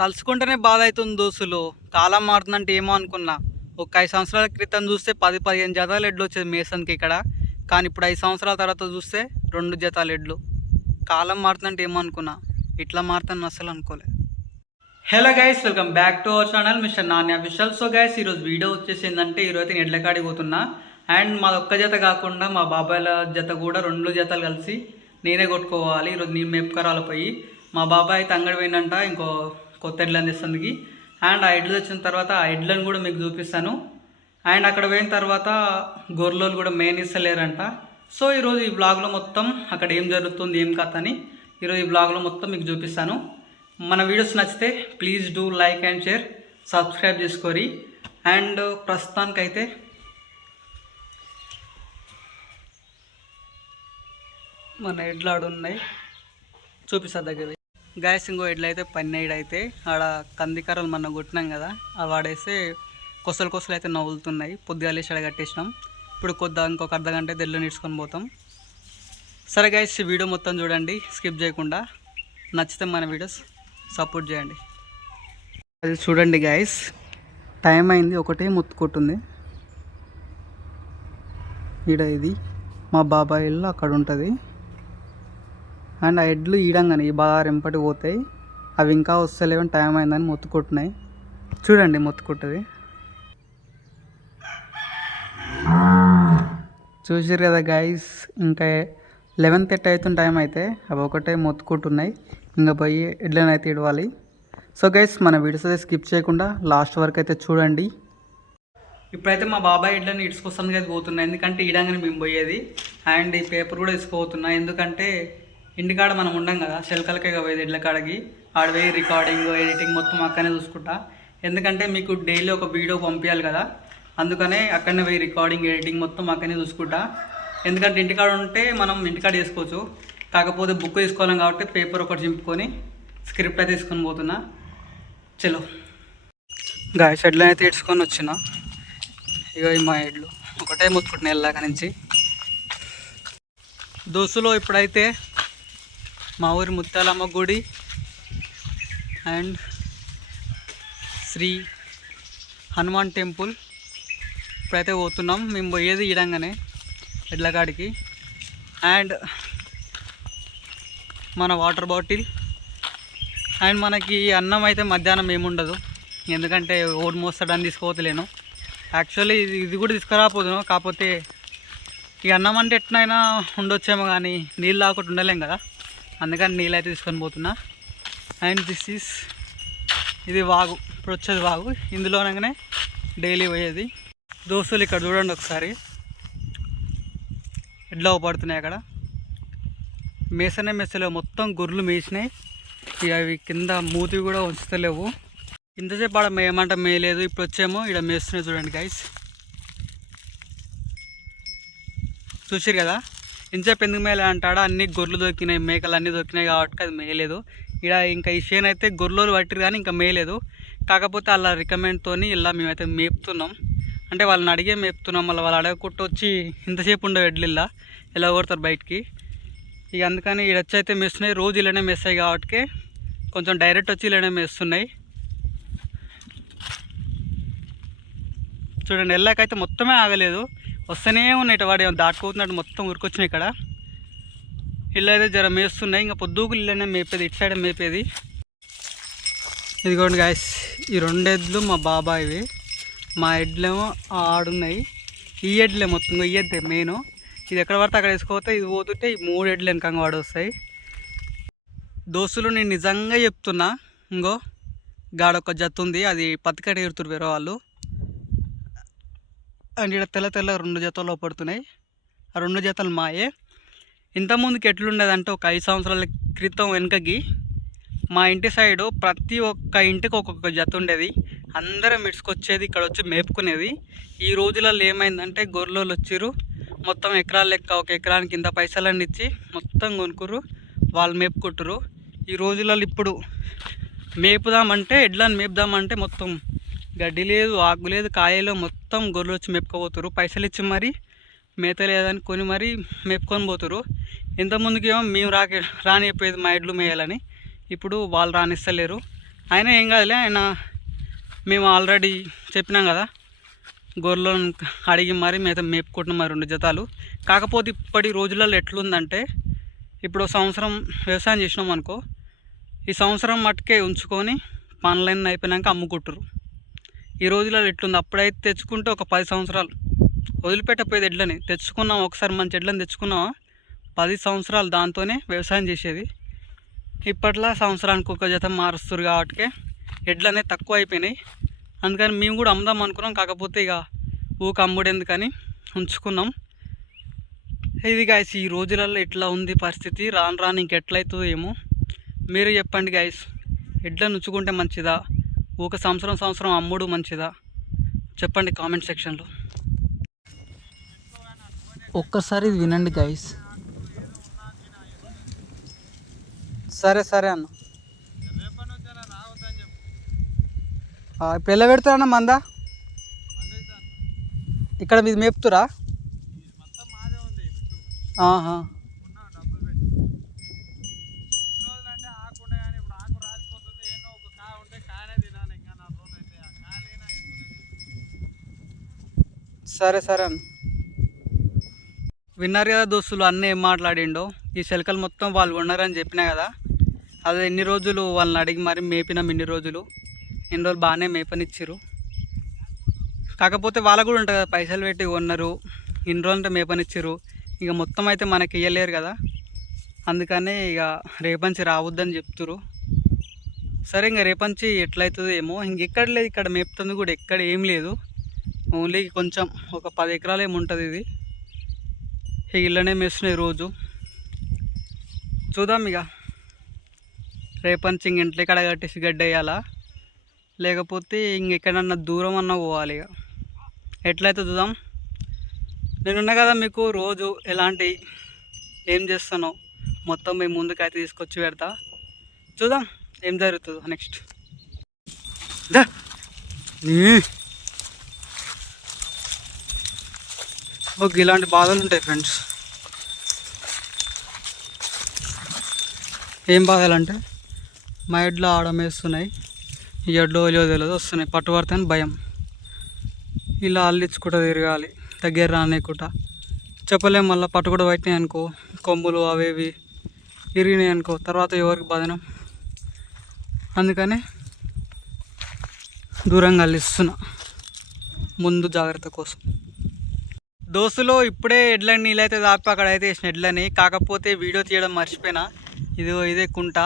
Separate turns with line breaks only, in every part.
తలుచుకుంటేనే బాధ అవుతుంది దోస్తులు. కాలం మారుతుందంటే ఏమో అనుకున్నా. ఒక ఐదు సంవత్సరాల క్రితం చూస్తే పది పదిహేను జతాలు ఎడ్లు వచ్చేది మేసన్కి ఇక్కడ. కానీ ఇప్పుడు ఐదు సంవత్సరాల తర్వాత చూస్తే రెండు జతాలు ఎడ్లు కాలం మారుతుందంటే ఏమో అనుకున్నా. ఇట్లా మారుతాను అసలు అనుకోలే. Hello guys welcome back to our channel mister నాన్య Vishal so guys ఈరోజు వీడియో వచ్చేసి ఏంటంటే ఈరోజు నేను ఎడ్ల కాడికి పోతున్నా. అండ్ మా ఒక్క జత కాకుండా మా బాబాయ్ల జత కూడా రెండు జతలు కలిసి నేనే కొట్టుకోవాలి. ఈరోజు నేను మేపుకరాలు పోయి. మా బాబాయ్ అయితే అంగడి పోయిందంట ఇంకో కొత్త ఎడ్లు అందిస్తుంది అండ్ ఆ ఎడ్లు వచ్చిన తర్వాత ఆ ఎడ్లను కూడా మీకు చూపిస్తాను. అండ్ అక్కడ పోయిన తర్వాత గొర్రెలు కూడా మెయిన్ ఇస్తలేరంట సో ఈరోజు ఈ బ్లాగ్లో మొత్తం అక్కడ ఏం జరుగుతుంది ఏం కథ అని ఈరోజు ఈ బ్లాగ్లో మొత్తం మీకు చూపిస్తాను. మన వీడియోస్ నచ్చితే please do like and share subscribe చేసుకోరి. And ప్రస్తుతానికైతే మన ఎడ్లాడున్నాయి ఉన్నాయి చూపిస్తా దగ్గర. గాయస్ ఇంకో ఎడ్లు అయితే అయితే ఆడ కందికరలు మన కొట్టినాం కదా అవి వాడేస్తే కొసలు కొసలు అయితే నవ్వులుతున్నాయి. పొద్దుగా లేచి కట్టేసినాం ఇప్పుడు కొద్దిగా ఇంకొక అర్ధ గంట అయితే నేర్చుకొని పోతాం. సరే గైస్ వీడియో మొత్తం చూడండి స్కిప్ చేయకుండా. నచ్చితే మన వీడియోస్ సపోర్ట్ చేయండి. అది చూడండి గైస్ టైం అయింది ఒకటే ముత్తుకుంటుంది ఈడ ఇది మా బాబాయ్ ఇల్లు అక్కడ ఉంటుంది. అండ్ ఆ ఎడ్లు ఈడంగానే ఈ బాగా రెంపటి పోతాయి. అవి ఇంకా వస్తలేవని టైం అయిందని మొత్తుకుంటున్నాయి చూడండి మొత్తుకుంటుంది చూసారు కదా గైస్ ఇంకా లెవెన్ థర్టీ అవుతున్న టైం అయితే అవి ఒకటే మొత్తుకుంటున్నాయి ఇంకా పోయి ఎడ్లను అయితే ఇడవాలి. సో గైస్ మన వీడియోస్ అయితే స్కిప్ చేయకుండా లాస్ట్ వరకు అయితే చూడండి. ఇప్పుడైతే మా బాబాయ్ ఇడ్లని ఇడ్చుకొస్తానికి అయితే పోతున్నాయి ఎందుకంటే ఈడంగానే మేము పోయేది. అండ్ ఈ పేపర్ కూడా ఇసుకోపోతున్నా ఎందుకంటే ఇంటికాడ మనం ఉండం కదా శెల్కలకే పోయేది ఇళ్ళ కాడకి. ఆడ రికార్డింగ్ ఎడిటింగ్ మొత్తం అక్కడనే చూసుకుంటా. ఎందుకంటే మీకు డైలీ ఒక వీడియో పంపించాలి కదా. అందుకనే అక్కడనే పోయి రికార్డింగ్ ఎడిటింగ్ మొత్తం అక్కడనే చూసుకుంటా. ఎందుకంటే ఇంటికాడ ఉంటే మనం ఇంటికాడ చేసుకోవచ్చు. కాకపోతే బుక్ తీసుకోవాలి కాబట్టి పేపర్ ఒకటి చింపుకొని స్క్రిప్ట్ అయితే తీసుకొని పోతున్నా. చలో. గాయ షెడ్లు అయితే ఇడ్చుకొని వచ్చిన. ఇక ఈ మా ఎడ్లు ఒకటే ముత్తుకుంటున్నా వెళ్ళాక నుంచి. దోసులో ఇప్పుడైతే మా ఊరి ముత్యాలమ్మ గుడి అండ్ శ్రీ హనుమాన్ టెంపుల్. ఇప్పుడైతే పోతున్నాం. మేము పోయేది ఈడంగానే ఎడ్లకాడికి అండ్ మన వాటర్ బాటిల్. అండ్ మనకి అన్నం అయితే మధ్యాహ్నం ఏముండదు ఎందుకంటే ఓడి మోస్తాడని తీసుకోవట్లేను. యాక్చువల్లీ ఇది ఇది కూడా తీసుకురాపోదును కాకపోతే ఈ అన్నం అంటే ఎట్నైనా ఉండొచ్చేమో కానీ నీళ్ళు లేకుండా ఉండలేం కదా. అందుకని నీళ్ళు అయితే తీసుకొని పోతున్నా. అండ్ దిస్ ఈస్ ఇది వాగు ఇప్పుడు వచ్చేది వాగు ఇందులోనగానే డైలీ పోయేది. దోస్తులు ఇక్కడ చూడండి ఒకసారి. ఎడ్ల పడుతున్నాయి అక్కడ. మేసనే మెసలేవు మొత్తం గొర్రెలు మేసినాయి. ఇక అవి కింద మూతి కూడా ఉంచుతలేవు ఇంతసేపు ఆడ మేమంట మేయలేదు ఇప్పుడు వచ్చేమో ఇక్కడ మేస్తున్నాయి చూడండి గైస్ చూసారు కదా? ఇంతసేపు ఎందుకు మేలే అంటాడా? అన్ని గొర్రెలు దొరికినాయి మేకలు అన్నీ దొరికినాయి కాబట్టి అది మేయలేదు ఇక్కడ ఇంకా ఈ షేన్ అయితే గొర్రెలు పట్టిరు కానీ ఇంకా మేయలేదు కాకపోతే అలా రికమెండ్తో ఇలా మేమైతే మేపుతున్నాం. అంటే వాళ్ళని అడిగే మేపుతున్నాం మళ్ళీ వాళ్ళు అడగకుండా వచ్చి ఇంతసేపు ఉండవు ఎడ్లు ఇలా ఇలా కొడతారు బయటికి. ఇక అందుకని ఇక్కడ వచ్చి అయితే మేస్తున్నాయి. రోజు ఇలానే మేస్తాయి కాబట్టి కొంచెం డైరెక్ట్ వచ్చి ఇలానే మేస్తున్నాయి. చూడండి వెళ్ళాకైతే మొత్తమే ఆగలేదు. వస్తూనే ఉన్నాయి వాడు ఏమో దాటుకోతున్నట్టు మొత్తం ఉరికొచ్చినాయి ఇక్కడ. ఇల్లు అయితే జర మేస్తున్నాయి ఇంకా పొద్దుకులు ఇల్లనే మేపేది ఇటు సైడ్ మేపేది. ఇదిగోండి గాయస్ ఈ రెండు ఎడ్లు మా బాబాయివి మా ఎడ్లేమో ఆడున్నాయి ఈ ఎడ్లే మొత్తం ఈ ఎద్దే మెయిన్ ఇది ఎక్కడ పడితే అక్కడ వేసుకోతే ఇది పోతుంటే ఈ మూడు ఎడ్లు వెనకంగా వాడు వస్తాయి. దోస్తులు నేను నిజంగా చెప్తున్నా ఇంకో గాడొక జత్తు ఉంది అది పత్తికట ఎడుతురు వేరే వాళ్ళు. అండ్ ఇక్కడ తెల్ల తెల్ల రెండు జతలు పడుతున్నాయి. ఆ రెండు జతలు మాయే. ఇంతకుముందుకి ఎట్లుండేదంటే ఒక ఐదు సంవత్సరాల క్రితం వెనుకకి మా ఇంటి సైడు ప్రతి ఒక్క ఇంటికి ఒక్కొక్క జత ఉండేది. అందరం ఇడ్చుకొచ్చేది ఇక్కడ వచ్చి మేపుకునేది. ఈ రోజులలో ఏమైందంటే గొర్రెలు వచ్చిర్రు. మొత్తం ఎకరాలు లెక్క ఒక ఎకరానికి ఇంత పైసలన్నీ ఇచ్చి మొత్తం కొనుక్కుర్రు. వాళ్ళు మేపుకుంటారు ఈ రోజులలో ఇప్పుడు మేపుదామంటే ఎడ్లను మేపుదామంటే మొత్తం గడ్డి లేదు ఆకు లేదు కాయలు మొత్తం గొర్రెలు వచ్చి మేపుకోపోతారు పైసలు ఇచ్చి మరి మేత లేదని కొని మరీ మేపుకొని పోతారు ఇంతకుముందుకేమో మేము రాకే చెప్పేది మా ఎడ్లు మేయాలని. ఇప్పుడు వాళ్ళు రానిస్తలేరు. అయినా ఏం కాదులే ఆయన మేము ఆల్రెడీ చెప్పినాం కదా గొర్రెలను అడిగి మరి మేత మేపుకుంటున్నాం మరి రెండు జతాలు. కాకపోతే ఇప్పటి రోజులలో ఎట్లుందంటే ఇప్పుడు సంవత్సరం వ్యవసాయం చేసినాం అనుకో ఈ సంవత్సరం మట్టుకే ఉంచుకొని పనులన్నీ అయిపోయినాక అమ్ముకుంటారు ఈ రోజులలో ఎట్లుంది? అప్పుడైతే తెచ్చుకుంటే ఒక పది సంవత్సరాలు. వదిలిపెట్టపోయేది ఎడ్లని. తెచ్చుకున్నాం ఒకసారి మంచి ఎడ్లని తెచ్చుకున్నాం పది సంవత్సరాలు దాంతోనే వ్యవసాయం చేసేది. ఇప్పట్లో సంవత్సరానికి ఒక జత మారుస్తారు కాబట్టి ఎడ్లు అనేది తక్కువ అయిపోయినాయి అందుకని మేము కూడా అమ్ముదాం అనుకున్నాం. కాకపోతే ఇక ఊక అమ్ముడెందుకని ఉంచుకున్నాం. ఇది గాయస్ ఈ రోజులలో ఎట్లా ఉంది పరిస్థితి? రాను రాను ఇంకెట్లయితుందో ఏమో. మీరు చెప్పండి గాయస్ ఎడ్లను ఉంచుకుంటే మంచిదా? ఒక సంవత్సరం సంవత్సరం అమ్ముడు మంచిదా? చెప్పండి కామెంట్ సెక్షన్లో. ఒక్కసారి ఇది వినండి గైస్ సరే సరే అన్న. పిల్ల పెడతారన్న మందా? ఇక్కడ మీది మేపుతురా? ఆహా. సరే సరే అన్న. విన్నారు కదా దోస్తులు అన్న ఏం మాట్లాడిండో. ఈ శిలకలు మొత్తం వాళ్ళు ఉన్నారని చెప్పినా కదా. అది ఎన్ని రోజులు వాళ్ళని అడిగి మరి మేపినాం ఇన్ని రోజులు. ఎన్ని రోజులు బాగానే మేపనిచ్చారు కాకపోతే వాళ్ళకు కూడా ఉంటుంది కదా పైసలు పెట్టి కొన్నారు. ఇన్ని రోజులంటే మేపనిచ్చారు ఇక మొత్తం అయితే మనకి ఇయ్యలేరు కదా. అందుకనే ఇక రేపంచి రావద్దని చెప్తురు సరే ఇంకా రేపంచి ఎట్లయితుందో ఏమో. ఇంకెక్కడ లేదు ఇక్కడ మేపుతుంది కూడా ఎక్కడ ఏం లేదు. ఓన్లీ కొంచెం ఒక పది ఎకరాలు ఏమి ఉంటుంది ఇది. ఇక ఇళ్ళనే మేస్తున్నాయి రోజు. చూద్దాం ఇక. రేపంచి ఇంక ఇంట్లో ఇక్కడ కట్టేసి గడ్డ వేయాలా? లేకపోతే ఇంకెక్కడన్నా దూరం అన్నా పోవాలి ఇక. ఎట్లయితే చూద్దాం. నేనున్నా కదా మీకు రోజు ఎలాంటి ఏం చేస్తానో మొత్తం మేము ముందుకైతే తీసుకొచ్చి పెడతా. చూద్దాం ఏం జరుగుతుందో నెక్స్ట్. దా. ఓకే ఇలాంటి బాధలు ఉంటాయి ఫ్రెండ్స్ ఏం బాధలు అంటే మా ఎడ్లు ఆడమేస్తున్నాయి ఈ ఎడ్లు ఒలియో తెలియదు వస్తున్నాయి. పట్టుబడతాయని భయం. ఇలా అల్లించుకుంటూ తిరగాలి. దగ్గర రానియకుండా. చెప్పలేం మళ్ళీ పట్టుకుడు పట్టినాయి అనుకో. కొమ్ములు అవి ఇవి ఇరిగినాయి అనుకో. తర్వాత ఎవరికి బదనం? అందుకని దూరంగా అల్లిస్తున్నా. ముందు జాగ్రత్త కోసం. దోస్తులో ఇప్పుడే ఎడ్లని నీళ్ళైతే దాపి అక్కడ అయితే వేసిన ఎడ్లని కాకపోతే వీడియో తీయడం మర్చిపోయినా. ఇదిగో ఇదే కుంట.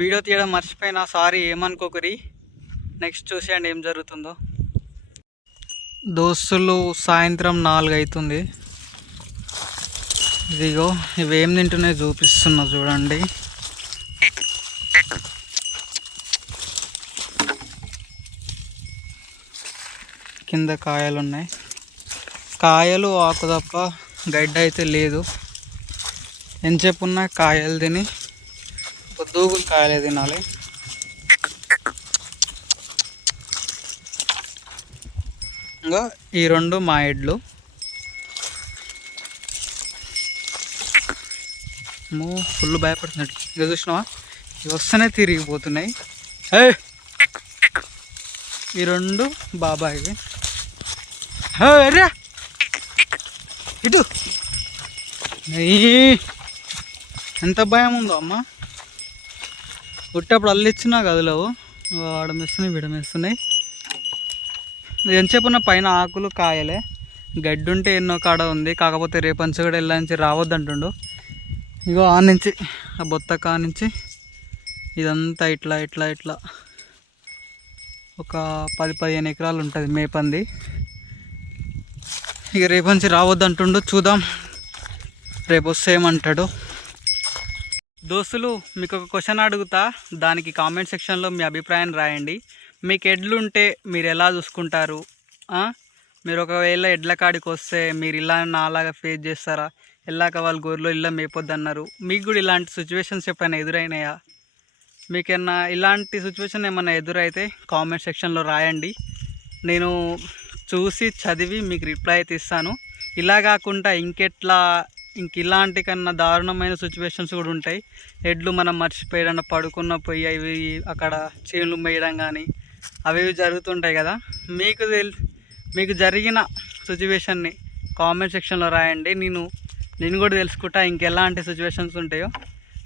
వీడియో తీయడం మర్చిపోయినా. సారీ ఏమనుకోకరి? నెక్స్ట్ చూసేయండి ఏం జరుగుతుందో. దోస్తులు సాయంత్రం నాలుగు అవుతుంది ఇదిగో ఇవి ఏం తింటున్నాయి చూపిస్తున్నా చూడండి. కింద కాయలు ఉన్నాయి కాయలు ఆకు తప్ప గడ్డ అయితే లేదు. ఎంతసేపు ఉన్నా కాయలు తిని పొద్దుగులు కాయలే తినాలి. ఇంకా ఈ రెండు మా ఎడ్లు ఫుల్ భయపడుతున్నాడు ఇక చూసినావా? ఇవి వస్తేనే తిరిగిపోతున్నాయి. ఈ రెండు బాబాయివి. హే, ఇటు. ఎంత భయం ఉందో అమ్మ. పుట్టప్పుడు అల్లిచ్చినా కదలవు. ఆడమేస్తున్నాయి విడమేస్తున్నాయి వీడ మెస్తున్నాయి. ఎంతసేపు పైన ఆకులు కాయలే. గడ్డి ఉంటే ఎన్నో కాడ ఉంది. కాకపోతే రేపంచి కూడా వెళ్ళాలి రావద్దంటుండు ఇగో ఆ నుంచి ఆ బొత్త కా నుంచి. ఇదంతా ఇట్లా ఇట్లా ఇట్లా. ఒక పది పదిహేను ఎకరాలు ఉంటుంది మేపంది. ఇక రేపు నుంచి రావద్దంటుండు చూద్దాం. రేపు వస్తే ఏమంటాడు దోస్తులు మీకు ఒక క్వశ్చన్ అడుగుతా. దానికి కామెంట్ సెక్షన్లో మీ అభిప్రాయం రాయండి. మీకు ఎడ్లు ఉంటే మీరు ఎలా చూసుకుంటారు? మీరు ఒకవేళ ఎడ్ల కాడికి వస్తే మీరు ఇలా నాలాగా ఫేస్ చేస్తారా? ఎల్లాక వాళ్ళు గోర్లో ఇళ్ళ మేపొద్దన్నారు. మీకు కూడా ఇలాంటి సిచ్యువేషన్స్ ఎప్పుడైనా ఎదురైనాయా? మీకన్నా ఇలాంటి సిచ్యువేషన్ ఏమైనా ఎదురైతే కామెంట్ సెక్షన్లో రాయండి. నేను చూసి చదివి మీకు రిప్లై అయితే ఇస్తాను. ఇలా కాకుండా ఇంకెట్లా ఇంక ఇలాంటి కన్నా దారుణమైన సిచ్యువేషన్స్ కూడా ఉంటాయి. ఎడ్లు మనం మర్చిపోయడం పడుకున్న పోయి అవి అక్కడ చేనులు మేయడం కానీ అవి ఇవి జరుగుతుంటాయి కదా. మీకు తెల్ మీకు జరిగిన సిచ్యువేషన్ని కామెంట్ సెక్షన్లో రాయండి. నేను నేను కూడా తెలుసుకుంటా ఇంకెలాంటి సిచ్యువేషన్స్ ఉంటాయో.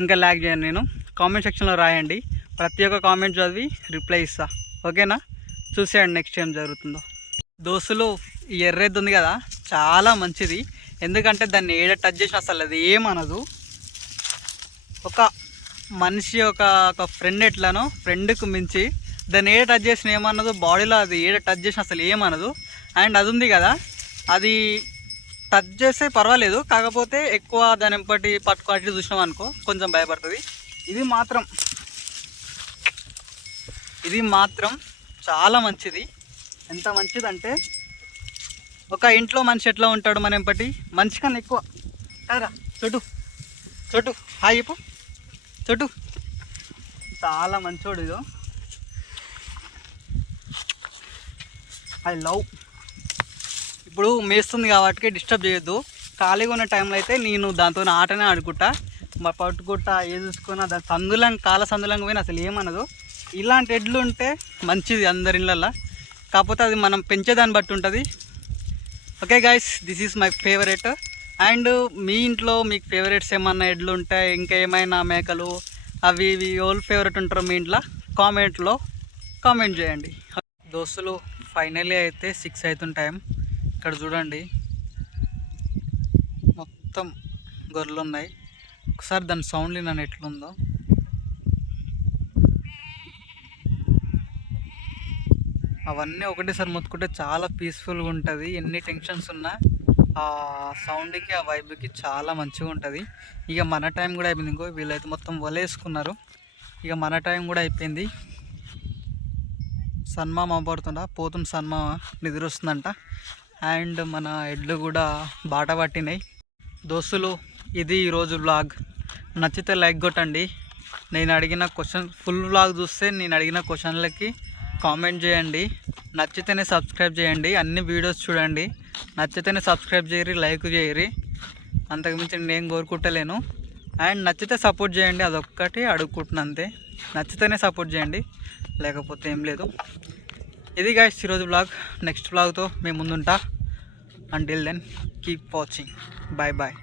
ఇంకా ల్యాక్ చేయను నేను. కామెంట్ సెక్షన్లో రాయండి. ప్రతి ఒక్క కామెంట్ చదివి రిప్లై ఇస్తా. ఓకేనా చూసేయండి నెక్స్ట్ ఏం జరుగుతుందో. దోస్తులు ఈ ఎర్రెద్దు ఉంది కదా చాలా మంచిది. ఎందుకంటే దాన్ని ఏడ టచ్ చేసిన అసలు అది ఏమనదు ఒక మనిషి ఒక ఒక ఫ్రెండ్ ఎట్లానో ఫ్రెండ్కు మించి దాన్ని ఏడ టచ్ చేసిన ఏమన్నదు బాడీలో అది ఏడ టచ్ చేసిన అసలు ఏమనదు అండ్ అది ఉంది కదా అది టచ్ చేస్తే పర్వాలేదు కాకపోతే ఎక్కువ దాని ఎంపటి పట్టుకు అటు చూసినాం అనుకో కొంచెం భయపడుతుంది. ఇది మాత్రం ఇది మాత్రం చాలా మంచిది. ఎంత మంచిదంటే ఒక ఇంట్లో మనిషి ఎట్లా ఉంటాడు మన ఎంపటి? మనిషి కన్నా ఎక్కువ. కదరా చోటు. చోటు. హాయ్ ఇప్పుడు చోటు. చాలా మంచోడు ఇదో. I love. ఇప్పుడు మేస్తుంది కాబట్టి డిస్టర్బ్ చేయొద్దు. ఖాళీగా ఉన్న టైంలో అయితే నేను దాంతో ఆటనే ఆడుకుంటా. మా పట్టుకుంటా ఏ చూసుకున్నా దాని సందులంగా కాల సందులంగా పోయినా అసలు ఏమనదు. ఇలాంటి ఎడ్లు ఉంటే మంచిది అందరి ఇళ్ళల్లో. కాకపోతే అది మనం పెంచేదాన్ని బట్టి ఉంటుంది. Okay guys this is my favourite and మీ ఇంట్లో మీకు ఫేవరెట్స్ ఏమన్నా ఎడ్లు ఉంటాయి ఇంకా ఏమైనా మేకలు అవి ఇవి ఓల్ ఫేవరెట్ ఉంటారు మీ ఇంట్లో? కామెంట్లో కామెంట్ చేయండి. దోస్తులు ఫైనలీ అయితే సిక్స్ అవుతుంటాయి ఇక్కడ చూడండి. మొత్తం గొర్రెలు ఉన్నాయి ఒకసారి దాని సౌండ్ నన్ను ఎట్లుందో. అవన్నీ ఒకటేసారి మొత్తుకుంటే చాలా పీస్ఫుల్గా ఉంటుంది. ఎన్ని టెన్షన్స్ ఉన్నా ఆ సౌండ్కి ఆ వైబ్కి చాలా మంచిగా ఉంటుంది. ఇక మన టైం కూడా అయిపోయింది. ఇంకో వీళ్ళైతే మొత్తం వలేసుకున్నారు. ఇక మన టైం కూడా అయిపోయింది. సన్మామ అవ్వబడుతుండ పోతున్న సన్మామ నిద్ర వస్తుందంట అండ్ మన ఎడ్లు కూడా బాట పట్టినాయి. దోస్తులు ఇది ఈరోజు వ్లాగ్ నచ్చితే లైక్ కొట్టండి. నేను అడిగిన క్వశ్చన్ ఫుల్ వ్లాగ్ చూస్తే నేను అడిగిన క్వశ్చన్లకి కామెంట్ చేయండి. నచ్చితేనే సబ్స్క్రైబ్ చేయండి. అన్ని వీడియోస్ చూడండి. నచ్చితేనే సబ్స్క్రైబ్ చేయరి లైక్ చేయరి అంతకుమించి నేను కోరుకుంటలేను. అండ్ నచ్చితే సపోర్ట్ చేయండి. అదొక్కటి అడుగుకుంటున్నా అంతే. నచ్చితేనే సపోర్ట్ చేయండి. లేకపోతే ఏం లేదు. ఇది గాయస్ ఈరోజు బ్లాగ్ నెక్స్ట్ బ్లాగ్తో మేము ముందుంటా. Until then keep watching bye bye